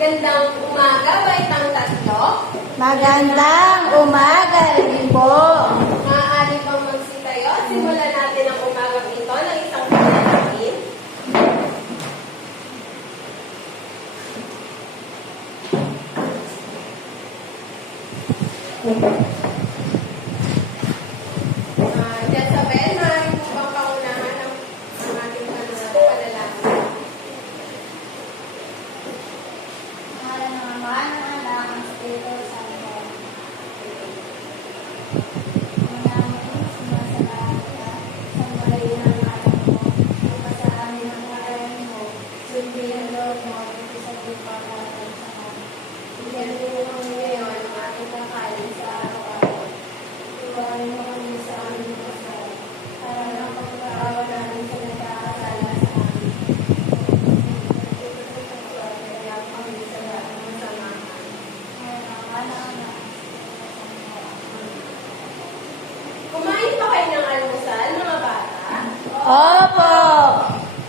Magandang umaga, baitang tatlo. Magandang umaga rin po. Maaari bang magsitayo? Simulan natin ang umagang ito ng isang panalangin. Jezabel, maaari mo bang paunahan ang ating panalangin? Mahal ng Ama, ng Anak, ng Espiritu Santo. Manaming sumasalamat ka sa mulay ng alam mo, ipasaamin ang ngalan mo, sundin ang loob mo, ito sa lupa natin sa kanya. Bigyan mo kami ngayon ang ating kakain sa araw-araw. Iwain mo kami sa aming kasal, para ng pagkakaawa namin sa nagkakasala sa amin. Kumain pa kayo ng almusal, mga bata? Opo!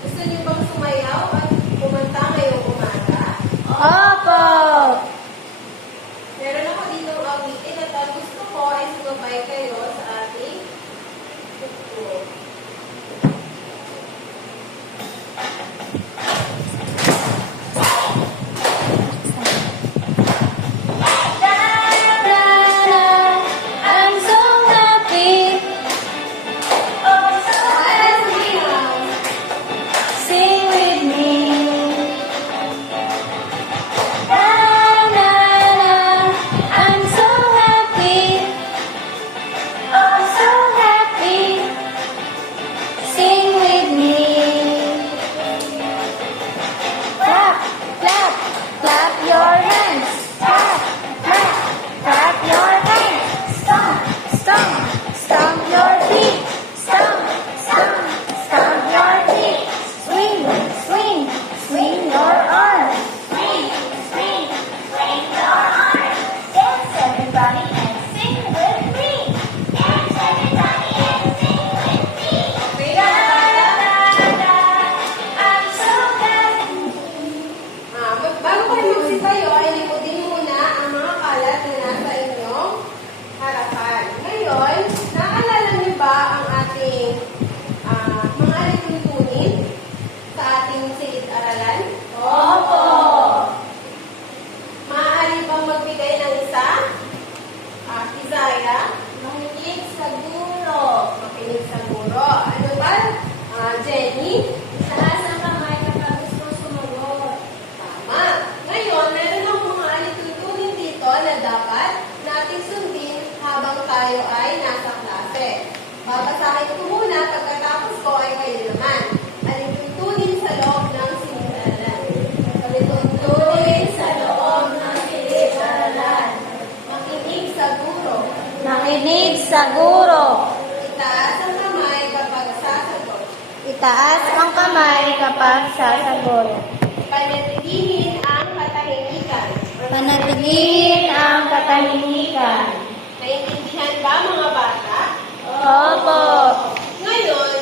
Gusto niyo bang sumayaw at kumanta ngayong umaga? Opo! Meron ako ditong awitin at ang gusto ko ay sumabay kayo sa ating tugtog. I'm so happy. Oh, so happy. Sing with me. I'm so happy. Oh, so happy. Sing with me. Clap, clap, clap your hands. Clap, clap, clap your hands. Stomp, stomp, stomp your feet. Stomp, stomp, stomp your feet. Swing, swing, swing your arms. Swing, swing, swing your arms. Dance everybody and sing with me. Dance everybody and sing with me. Okay, mga bata? I'm so happy. Bago kayo magsitayo, ay likutin muna ang mga kalat na nasa inyong harapan. Ngayon, naalala niyo ba ang ating mga alituntunin sa ating silid-aralan? Opo. Maaari bang magbigay ng isa? Isaiah? Mahilig sa guro. Makinig sa guro. Ano ba? Jenny? Taas ang kamay kapag gusto sumagot. Tama. Ngayon, meron ng mga alituntunin dito na dapat nating sundin habang tayo ay nasa klase. Babasahin ko muna, pagkatapos ko ay kayo naman. Alituntunin sa loob ng silid-aralan. Alituntunin sa loob ng silid-aralan. Makinig sa guro. Makinig sa guro. Itaas ang kamay kapag sasagot. Itaas ang kamay kapag sasagot. Panatilihin ang katahimikan. Panatilihin ang katahimikan. Naiintindihan ba mga bata? Opo. Ngayon,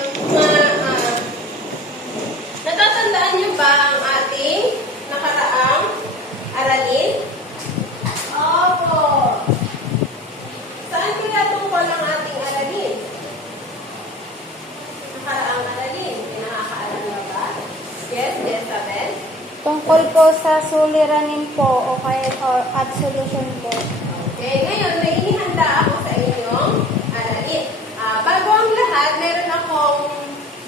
natatandaan niyo ba ang ating nakaraang aralin? Opo. Saan kaya tungkol ang ating aralin? Nakaraang aralin. Nakakaalam ba? Yes, Jezabel? Tungkol po sa suliranin po o kaya at solusyon po. Okay, ngayon may inihanda ako sa inyong aralin. Bago ang lahat, meron akong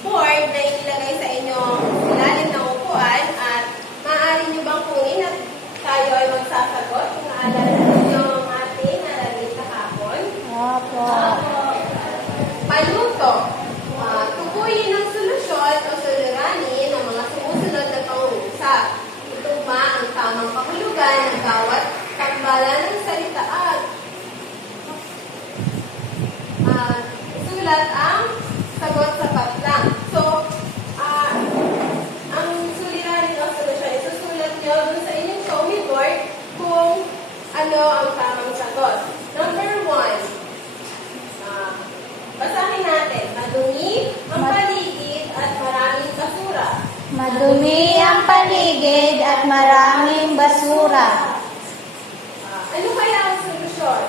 board na ilagay sa inyong ilalim ng upuan at maaari nyo bang kunin at tayo ay magsasagot kung naalala ninyo ang ating aralin kahapon. Opo. Paluto. Tukuyin ang solusyon o suliranin ng mga sumusunod na pangungusap. Itugma ang tamang kahulugan ng bawat tambalan ng salita at isulat ang sagot sa patlang. So, paligid at maraming basura. Ano kaya ang solusyon?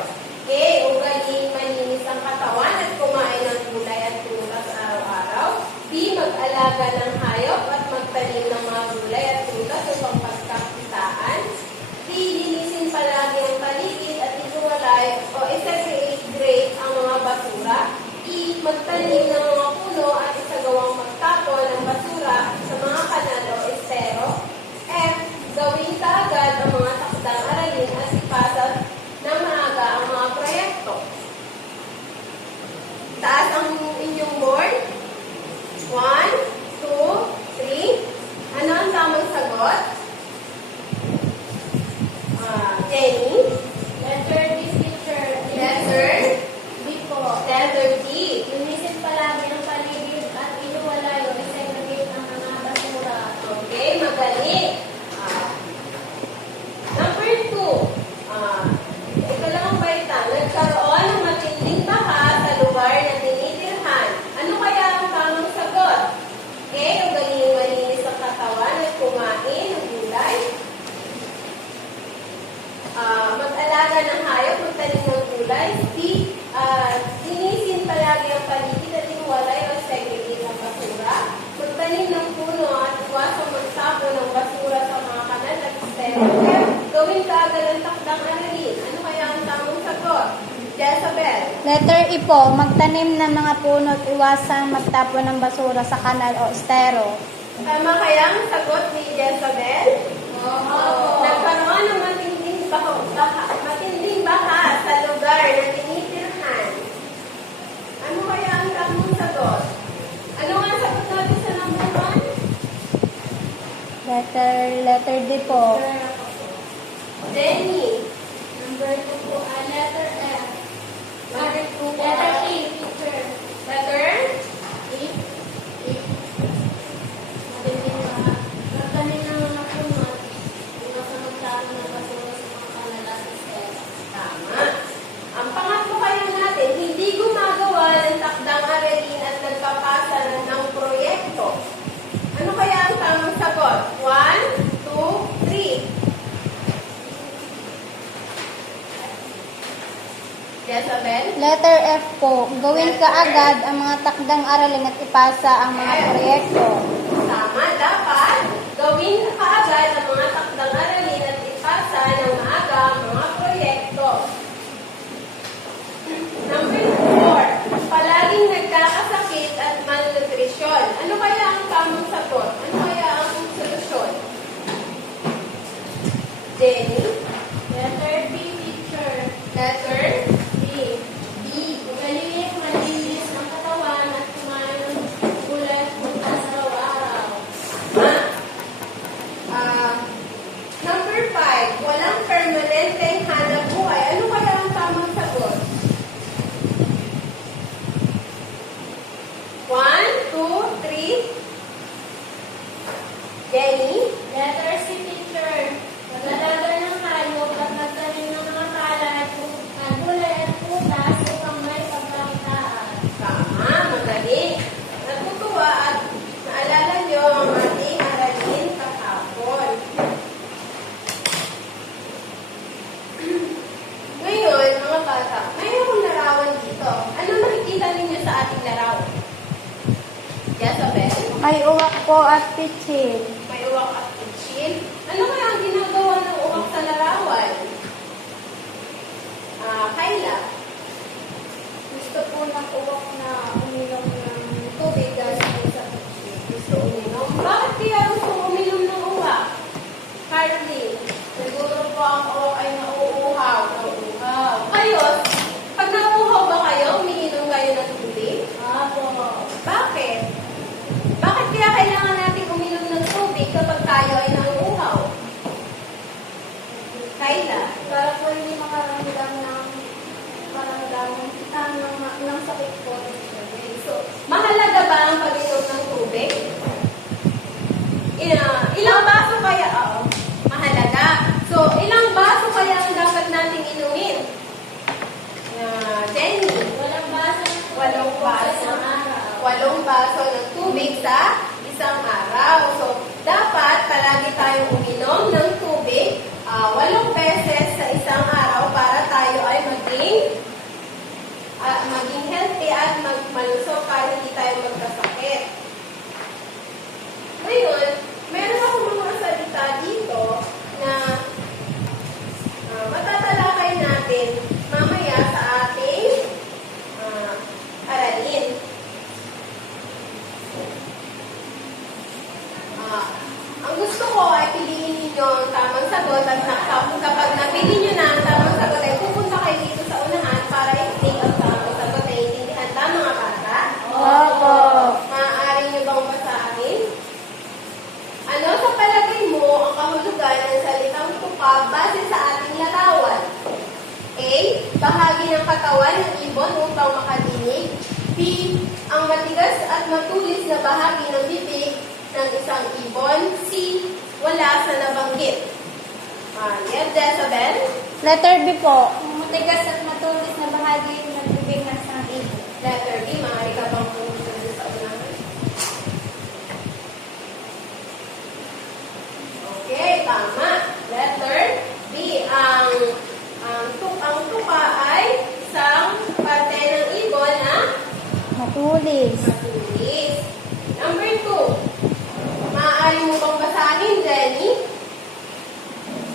A. Ugaling malinis ang katawan at kumain ng gulay at prutas araw-araw. B. Mag-alaga ng hayop at magtanim ng mga gulay at prutas upang pagkakitaan. C. Linisin palagi ang paligid at ihiwalay o i-segregate ang mga basura. E. Magtanim ng mga puno at isagawang magtapon ng basura sa mga kanal o estero. F. Gawin kaagad ang mga takdang aralin at ipasa ng maaga ang mga proyekto. Taas ang inyong board. 1, 2, 3. Ano ang tamang sagot? Jenny? Letter D, teacher. Letter? B po. Letter D. Linisin palagi ang paligid at ihiwalay o i-segregate ang mga basura. Okay, magaling. Number 2. Ito lang ang baita. Nagkaroon ng matinding baha sa lugar na tinitirhan. Ano kaya ang tamang sagot? A. Ugaling malinis ang katawan at kumain ng gulay. Mag-alaga ng hayop, magtanim ng gulay. C. Linisin palagi ang paligid at ihiwalay o segregate ang basura. Magtanim ng puno at iwasang magtapon ng basura sa mga kanal at estero. Gawin kaagad ang takdang aralin. Ano kaya ang tamang sagot? Jezabel. Letter E po, magtanim ng mga puno at iwasang magtapon ng basura sa kanal o estero. Tama kaya ang sagot ni Jezabel? Nagkaroon ng matinding baha sa lugar na tinitirhan. Ano kaya ang tamang sagot? Ano nga ang sagot natin sa number 1? Letter D po. Jenny. Number 2 po, letter F. Number 2. Letter E, teacher. Letter? E. Magtanim ng mga puno at iwasang magtapon ng basura sa mga kanal at estero. Tama. Ang pangatlo kaya natin, hindi gumagawa ng takdang aralin at nagpapasa ng proyekto. Ano kaya ang tamang sagot? 1, 2, 3. Jezabel? Letter F po, gawin kaagad ang mga takdang aralin at ipasa ang mga proyekto. Tama, dapat gawin kaagad ang mga takdang aralin at ipasa ng maaga ang mga proyekto. Number 4, palaging nagkakasakit at malnutrisyon. Ano kaya ang tamang sagot? Ano kaya ang solusyon? Jenny? Letter B, teacher. Letter? B. Ugaling malinis ang katawan at kumain ng gulay at prutas araw-araw. Number 5, walang permanenteng hanap buhay. Ano kaya ang tamang sagot? 1, 2, 3. Jenny? Letter C, teacher. Maglalagay ng hayop at magtanim ng mga palay at gulay at prutas upang may pagkakitaan. Tama, magaling. Natutuwa at naalala niyo ang ating aralin kahapon. Ngayon, mga bata, may akong larawan dito. Ano nakikita ninyo sa ating larawan? Jezabel? May uwak po at pitsil. May uwak at pitsil. Ano kaya ang ginagawa ng uwak sa larawan? Kayla? Gusto po ng uwak na uminom ng Tubig dahil sa pitsil. Gusto uminom. Bakit kaya gusto uminom ng uwak? Carly? siguro po ang uwak ay nauuhaw. Kayo, pag nauuhaw ba kayo, umiinom kayo ng tubig? Apo. Bakit? Bakit kaya kailangan natin uminom ng tubig kapag tayo ay nauuhaw? Kayla? Para po hindi makaramdam ng sakit po. So, mahalaga ba ang pag-inom ng tubig? Ilang baso kaya? Oo, mahalaga. So, ilang baso kaya ang dapat nating inumin? Jenny? Walang baso. 8 baso. 8 baso ng tubig sa isang araw. So, dapat palagi uminom ng tubig 8 beses sa isang araw para tayo ay maging healthy at malusog para hindi tayo magkasakit. Ngayon, meron ako mga salita dito na matatalakay natin mamaya sa ating aralin. Ang gusto ko ay piliin ninyo ang tamang sagot at kapag napili nyo na ang tamang sagot ay pupunta kayo dito sa unahan para i-take ang tamang sagot na itindihan ta mga bata. Opo. Maaari nyo bang basahin? Ano sa palagay mo ang kahulugan ng salitang tuka base sa ating larawan? A. Bahagi ng katawan ng ibon upang makadinig. B. Ang matigas at matulis na bahagi ng bibig ng isang ibon. C. Wala sa nabanggit. Yes, Jezabel? Letter B po. Matigas at matulis na bahagi ng bibig ng isang ibon. Letter B. Maaari ka bang pumunta sa unahan? Okay, tama. Letter B. Ang tuka ay isang parte ng ibon na Matulis. matulis. Number 2. Maaari mo bang basahin, Jenny?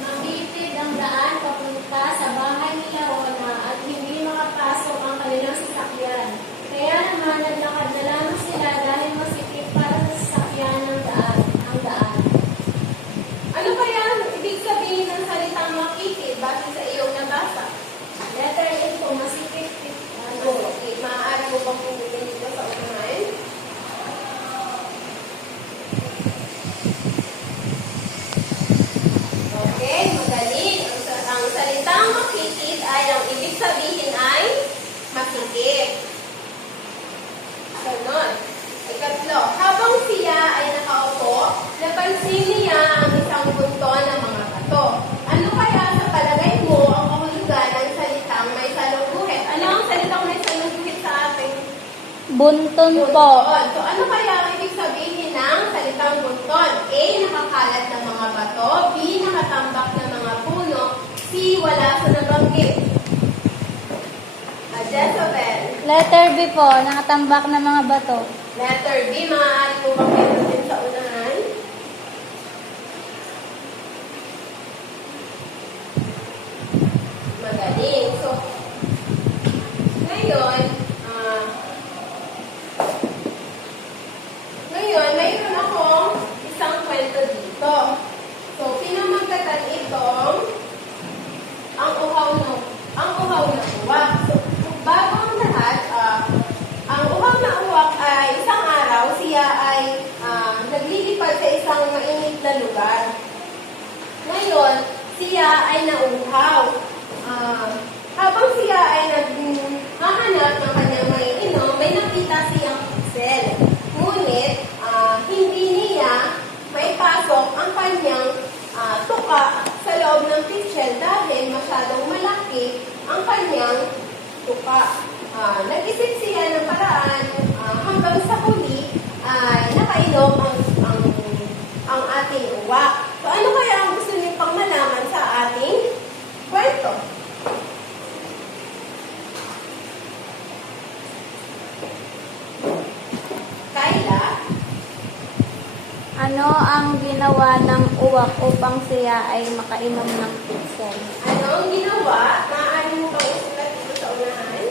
Mabitid ang daan papunta sa bahay ni Laona at hindi makapasok ang kanilang sasakyan. Kaya naman naglakad na lamang sila dahil masikip para sa sasakyan ang daan. Ano kaya ang ibig sabihin ng salitang makitid base sa iyong nabasa? Letter A po, masikip. Okay, maaari mo bang pumunta dito sa unahan? Okay, magaling. Ang salitang makitid ay ang ibig sabihin ay masikip. Sunod. Ikatlo, habang siya ay nakaupo, napansin niya ang isang bunton ng mga bato. Ano kaya sa palagay mo ang kahulugan ng salitang may salungguhit? Ano ang salitang may salungguhit sa ating Bunton po. bunton? So ano kaya ang ibig sabihin ng salitang bunton? A. Nakakalat ng mga bato. B. Nakatambak ng mga puno. C. Wala sa nabanggit. Jezabel. Letter B po. Nakatambak na mga bato. Letter B, maaari mo bang pindutin sa unahan? Magaling. So, ngayon, mayroon akong isang kwento dito. So, pinamagatan itong ang uhaw na uwak. So, bago ang lahat, ang uhaw na uwak ay isang araw, siya ay naglilipad sa isang mainit na lugar. Ngayon, siya ay nauuhaw. Habang siya ay naghahanap ng kanyang maiinom, may nakita siyang piksel. Ngunit, hindi niya may pasok ang kanyang tuka sa loob ng piksel dahil masyadong malaki ang kanyang tuka. Nag-isip siya ng paraan hanggang sa huli ay nakainom ang ating uwak. So ano kaya ang gusto niyo pang malaman sa ating kwento? Kayla? Ano ang ginawa ng uwak upang siya ay makainom ng piksel? Ano ang ginawa? Maaari mo pang isulat dito sa unahan?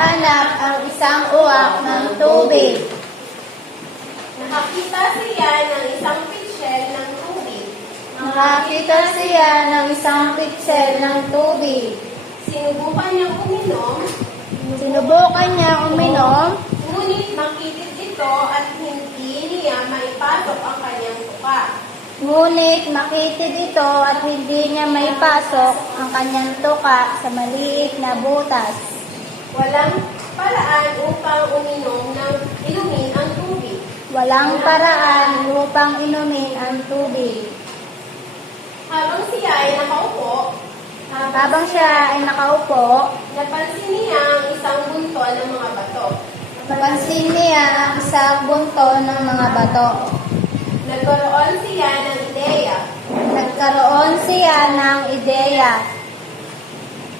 Naghahanap ang isang uwak ng tubig. Nakakita siya ng isang pitchel ng tubig. Nakakita siya ng isang pitsel ng tubig. Sinubukan niyang uminom, Sinubukan niya uminom, ngunit makitid ito at hindi niya maipasok ang kanyang tuka. ngunit makitid ito at hindi niya maipasok ang kanyang tuka sa maliit na butas. Walang paraan upang inumin ang tubig. Walang paraan upang inumin ang tubig. Habang siya ay nakaupo, Habang siya ay nakaupo, napansin niya ang isang bunto ng mga bato. napansin niya ang isang bunto ng mga bato. Nagkaroon siya ng ideya. Nagkaroon siya ng ideya.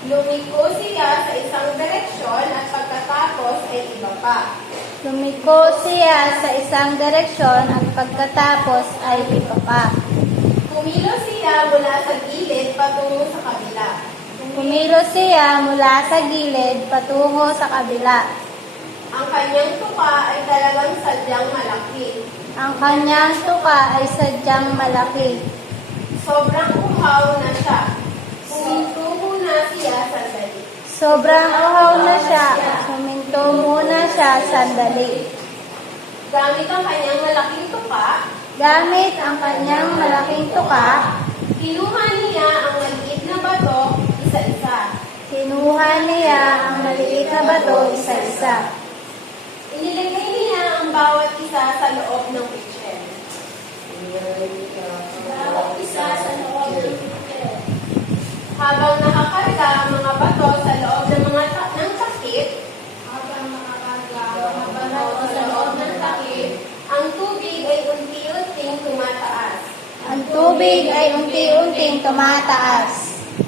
Lumiko siya sa isang direksyon at pagkatapos ay iba pa. Lumiko siya sa isang direksyon at pagkatapos ay iba pa. Kumilos siya mula sa gilid patungo sa kabila. Kumilos siya mula sa gilid patungo sa kabila. Ang kanyang tuka ay talagang sadyang malaki. Ang kanyang tuka ay sadyang malaki. Sobrang uhaw na siya. Huminto muna siya sandali. Sobrang uhaw na siya. Huminto muna siya sandali. Gamit ang kanyang malaking tuka, Gamit ang kanyang malaking tuka, kinuha niya ang maliit na bato isa-isa. kinuha niya ang maliit na bato isa-isa. Inilagay niya ang bawat isa sa loob ng pitcher. Bawat isa sa loob ng pitcher. Habang nakakarga ang mga bato sa loob ng ng takip, Habang nakakarga ang mga bato sa loob ng takip, ang tubig ay unti-unting tumataas. Ang tubig ay unti-unting tumataas.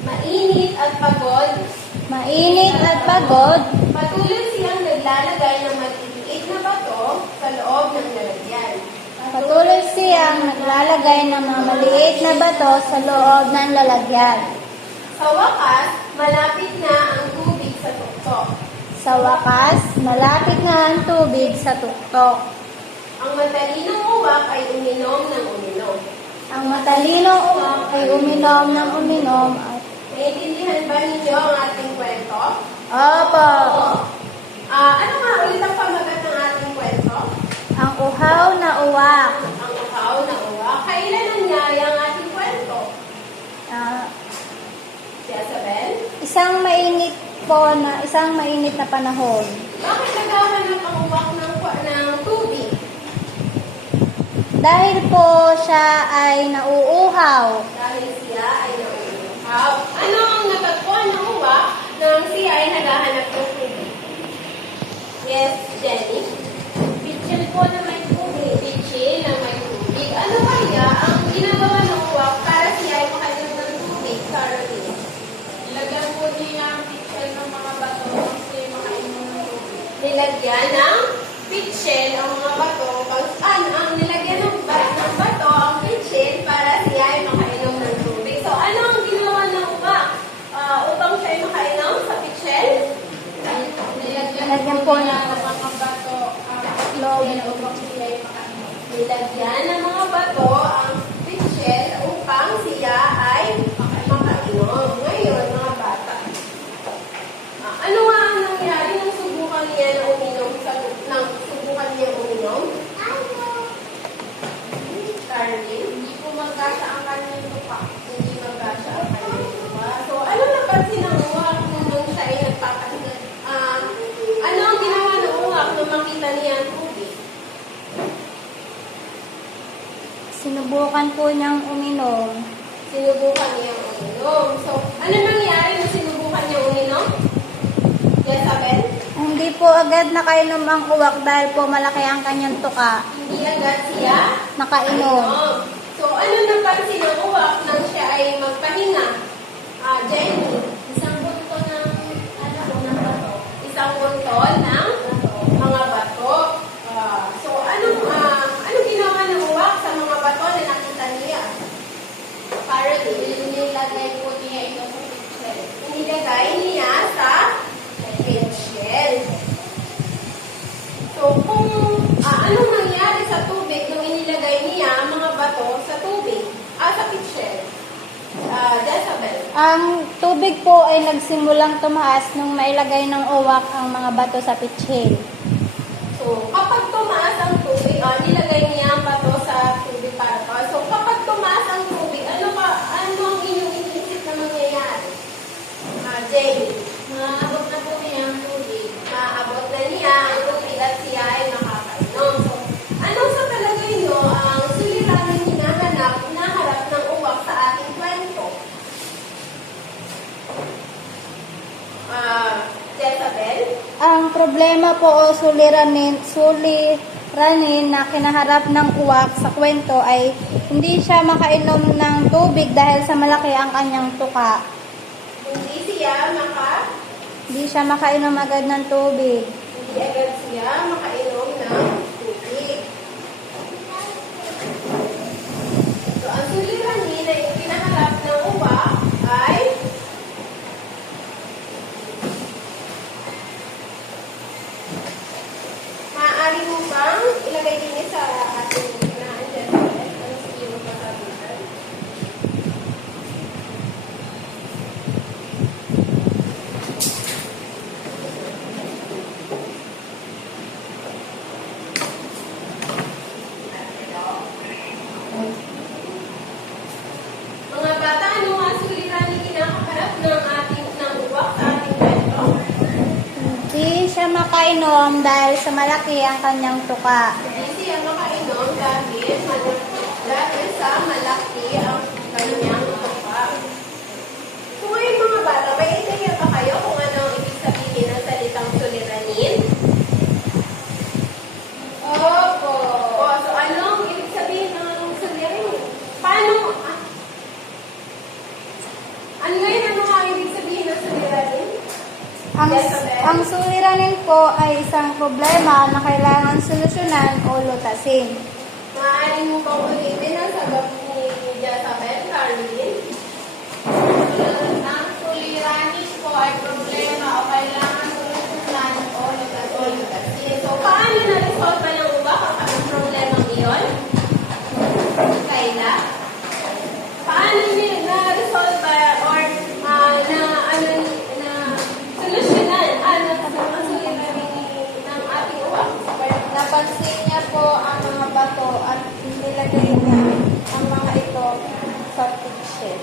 Mainit at pagod, Mainit at pagod, patuloy siyang naglalagay ng maliliit na bato sa loob ng lalagyan. patuloy siyang naglalagay ng mga maliit na bato sa loob ng lalagyan. Sa wakas, malapit na ang tubig sa tuktok. Sa wakas, malapit na ang tubig sa tuktok. Ang matalinong uwak ay uminom ng uminom. Ang matalinong uwak ay uminom ng uminom at Naiintindihan ba ninyo ang ating kwento? opo, Ano nga ulit ang pamagat ng ating kwento? ang uhaw na uwak. Ang uhaw na uwak. Kailan nangyari ang ating kwento? Ah, Si Isabel? isang mainit na panahon. Bakit naghahanap ang uwak ng tubig? Dahil po siya ay nauuhaw. Dahil siya ay nauuhaw. Ano ang natagpuan ng uwak nang siya ay naghahanap ng tubig? Yes, Jenny? Pitcher po na may tubig. Pitchin na may tubig. Ano kaya ang ginagawa ng uwak para siya ay makainom ng tubig, Caroline? Ilagyan po niya ang pitcher ng mga bato kasi makainom ng tubig. Nilagyan ng pitchin ang mga bato. Ang nilagyan ng bato ang pitchin para siya ay makainom ng tubig. So, ano ang ginawa ng uwak upang siya ay makainom sa pitchin? Nilagyan po niya ng mga bato ang loob. upang siya ay makainom. Nilagyan ng mga bato ang pitchin upang siya ay makainom. Ngayon, mga bata, ano nga ang nangyari nung subukan niya na uminom subukan niya uminom? Caroline? Hindi po magkasa ang kanyang lupa. Hindi magkasya ang kanyang tuwa. So, ano napansin ng uwak nung siya ay nagpapahinga? Ano ang ginawa ng uwak nung makita niya ang tubig? Sinubukan po niyang uminom. Sinubukan niya uminom. So, ano nangyari nung sinubukan niya uminom? Jezabel? Hindi po agad nakainom ang uwak dahil po malaki ang kanyang tuka. Hindi agad siya Nakainom. So, ano napansin ng uwak nang siya ay magpahinga? Jenny? Isang bunto ng ng bato. Isang buntol ng mga bato. So, anong ginawa ng uwak sa mga bato na nakita niya? Caroline? Nilagay po niya ito sa pitcher. Inilagay niya sa pitchel. Ang tubig po ay nagsimulang tumaas nung mailagay ng uwak ang mga bato sa pitchel. So, kapag tumaas ang tubig, nilagay niya ang bato sa tubig para to. So, kapag tumaas ang tubig, ano ang inyong iniisip na mangyayari? Jenny, Maabot na po niya ang tubig. maabot na niya ang tubig at siya ay makakainom. So, ano sa palagay nyo ang suliraning hinahanap na harap ng uwak sa ating kwento? Jezabel? Ang problema po o suliranin na kinaharap ng uwak sa kwento ay hindi siya makainom ng tubig dahil sa malaki ang kanyang tuka. Hindi Hindi siya makainom agad ng tubig. agad siya makainom ng tubig. So, ang suliranin na yung pinaharap ng uwak ay maaari mo bang ilagay din sa ating unahan dyan? Ano sige mo pasabitan? Mga bata, ano ang suliranin kinakaharap ng uwak sa ating kwento? Hindi siya makainom dahil sa malaki ang kanyang tuka. Hindi siya makainom dahil sa malaki ang kanyang tuka. So ngayon mga bata, may idea ba kayo kung ano ang ibig sabihin ng salitang suliranin? Opo. So ano ang ibig sabihin ng suliranin? Ano ang ibig sabihin ng suliranin? Ang suliranin po ay isang problema na kailangan solusyonan o lutasin. Maaaring mo bang ulitin ang sagot ni Jezabel, Caroline? Ang suliranin po ay problema o kailangan solusyonan o lutasin. So, paano na-resolve ng uwak ang problemang iyon? Kayla? Paano niya na-resolve or solusyonan ang suliranin ng ating uwak? Napansin niya po ang mga bato at nilagay niya ang mga ito sa pitchel.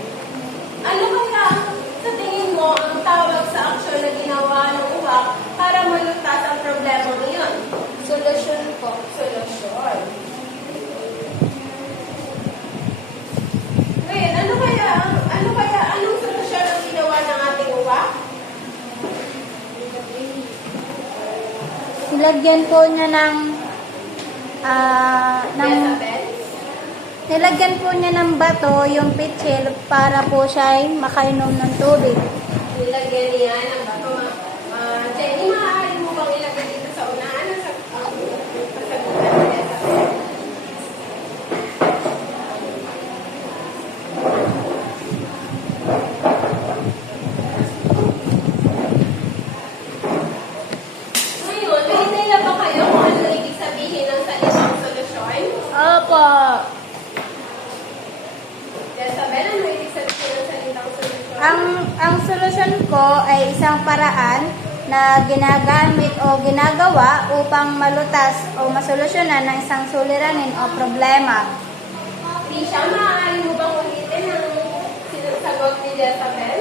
Ano kaya sa tingin mo ang tawag sa aksyon na ginawa ng uwak para malutas ang problemang iyon? Solusyon po. Solusyon. Ngayon, anong solusyon ang ginawa ng ating uwak? Nilagyan po niya ng Jezabel? nilagyan po niya ng bato yung pitchel para po siya ay makainom ng tubig. Nilagyan niya ng bato. Jenny, maaari mo bang ilagay dito sa unahan sa kasagutan ni Jezabel? Ngayon, may idea ba kayo kung ano ibig sabihin ng salitang solusyon? Opo. Jezabel, ano ibig sabihin ng salitang solusyon? Ang solusyon po ay isang paraan na ginagamit o ginagawa upang malutas o masolusyonan ng isang suliranin o problema. Tisha, maaari mo bang ulitin ang sinasagot ni Jezabel?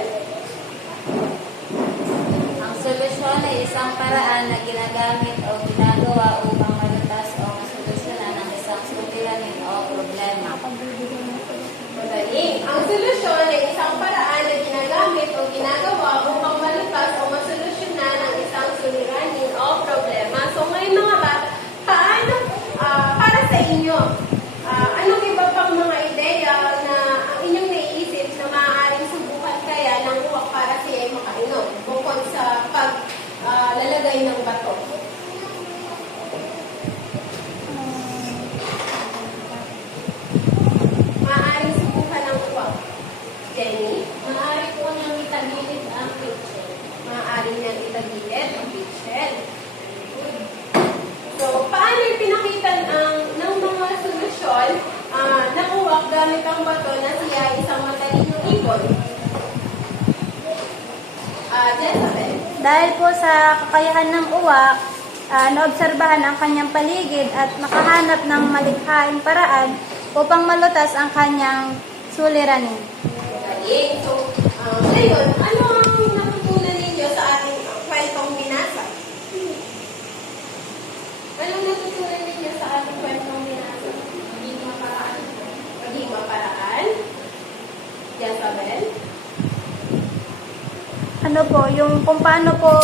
Ang solusyon ay isang paraan na ginagamit o ginagawa upang malutas o masolusyonan ang isang suliranin o problema. Madali. Ang solusyon ay isang paraan na ginagamit o ginagawa upang malutas o masolusyonan ang isang suliranin o problema. So ngayon mga bata, para sa inyo, anong iba pang mga ideya na ang inyong naiisip na maaaring subukan kaya ng uwak para siya ay makainom bukod sa paglalagay ng bato? Maaaring subukan ng uwak. Jenny? Maaari po niyang itagilid ang pitchel. Maaari niyang itagilid ang pitchel. So, paano ipinakita ng mga solusyon ng uwak gamit ang bato na siya ay isang matalinong ibon? Jezabel. Dahil po sa kakayahan ng uwak, naobserbahan ang kanyang paligid at makahanap ng malikhaing paraan upang malutas ang kanyang suliranin. Galing. So, ngayon, ano ang natutunan ninyo sa ating kwentong binasa? Anong natutunan ninyo sa ating kwentong binasa? Maging maparaan. Maging maparaan. Jezabel. Ano po, yung kung paano po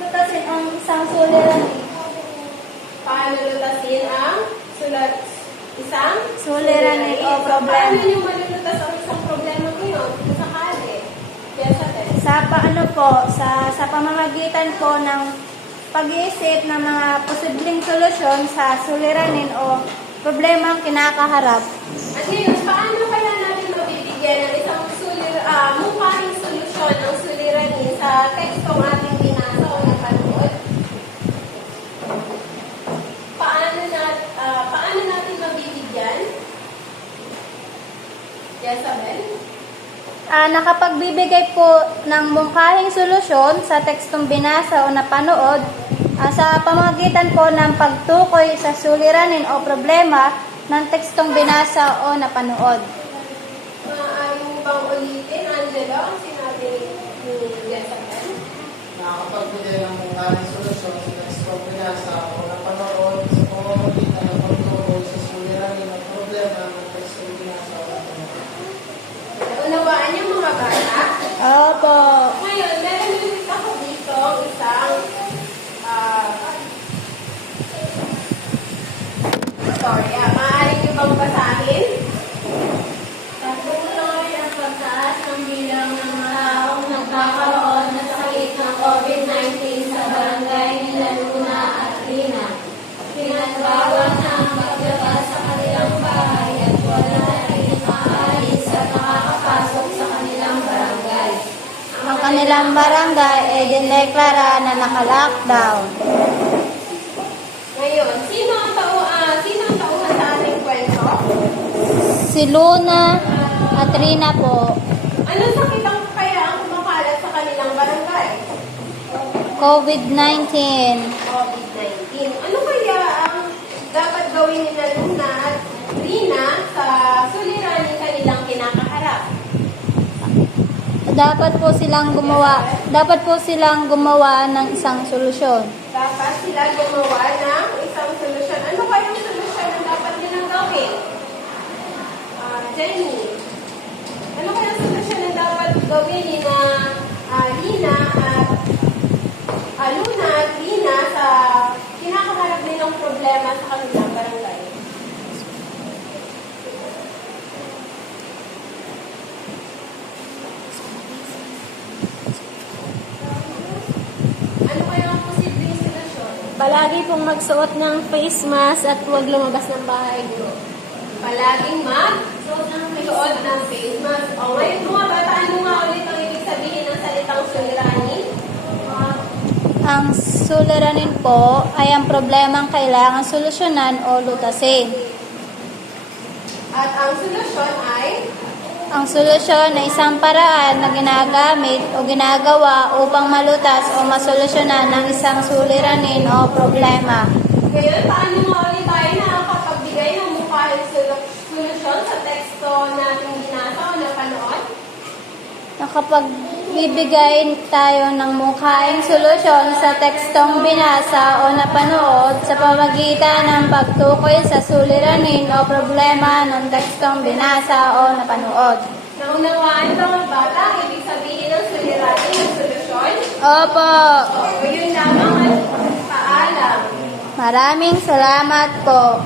lutasin ang isang suliranin. Paano lutasin ang isang Suliranin o So, problema. paano yung malulutas ang isang problema ngayon? Kung sakali. Jezabel. Sa pamamagitan po ng pag-iisip ng mga posibleng solusyon sa suliranin o problemang kinakaharap. At ngayon, paano kaya natin mabibigyan ng isang mukhaing solusyon ng suliranin sa tekstong ating binasa o napanood? Paano natin mabibigyan? Jezabel? Nakapagbibigay po ng mungkahing solusyon sa tekstong binasa o napanood sa pamamagitan po ng pagtukoy sa suliranin o problema ng tekstong binasa o napanood. Maaari mo bang ulitin, Angelo, ang sinabi ni Jezabel? Nakakapagbigay ng mungkaring solusyon sa tekstong binasa o napanood sa pamamagitan ng pagtukoy sa suliranin ng problema ng tekstong binasa o napanood. Unawaan niyo mga bata? Opo. Ngayon, meron ulit ako dito isang storya. Maaari niyo bang basahin? Patuloy ang pagtaas ng bilang ng mga taong nagkakaroon ng sakit ng COVID-19 sa barangay nila Luna at Rina. Pinagbawal na ang paglabas sa kanilang bahay at wala na rin maalis at nakakapasok sa kanilang barangay. Ang kanilang barangay ay dineklara na naka-lockdown. Ngayon, sino ang tauhan sa ating kwento? Si Luna at Rina po, Anong sakit ang kaya ang kumakalat sa kanilang barangay? COVID-19. COVID-19. Ano kaya ang dapat gawin nila Luna at Rina sa suliranin kanilang kinakaharap? Dapat po silang gumawa ng isang solusyon. Dapat sila gumawa ng isang solusyon. Ano kayang solusyon ang dapat nilang gawin? Jenny, ano kayang solusyon ang dapat gawin ni Luna at Rina sa kinakaharap nilang problema sa kanilang barangay? Ano kaya ang posibleng solusyon? Palagi pong magsuot ng face mask at huwag lumabas ng bahay niyo. Palaging magsuot ng face mask. O ngayon mga bata, ano nga ulit ang ibig sabihin ng salitang suliranin? Ang suliranin po ay ang problemang kailangan solusyonan o lutasin. At ang solusyon ay Ang solusyon ay isang paraan na ginagamit o ginagawa upang malutas o masolusyonan ng isang suliranin o problema. ngayon, paano nga ulit tayo nakakapagbigay ng mukhang solusyon sa teksto nating binasa o napanood? Nakapagbibigay tayo ng mukhaing solusyon sa tekstong binasa o napanood sa pamagitan ng pagtukoy sa suliranin o problema ng tekstong binasa o napanood. Naunawaan ba mga bata ang ibig sabihin ng suliranin ng solusyon? Opo! O yun lamang at paalam. Maraming salamat po.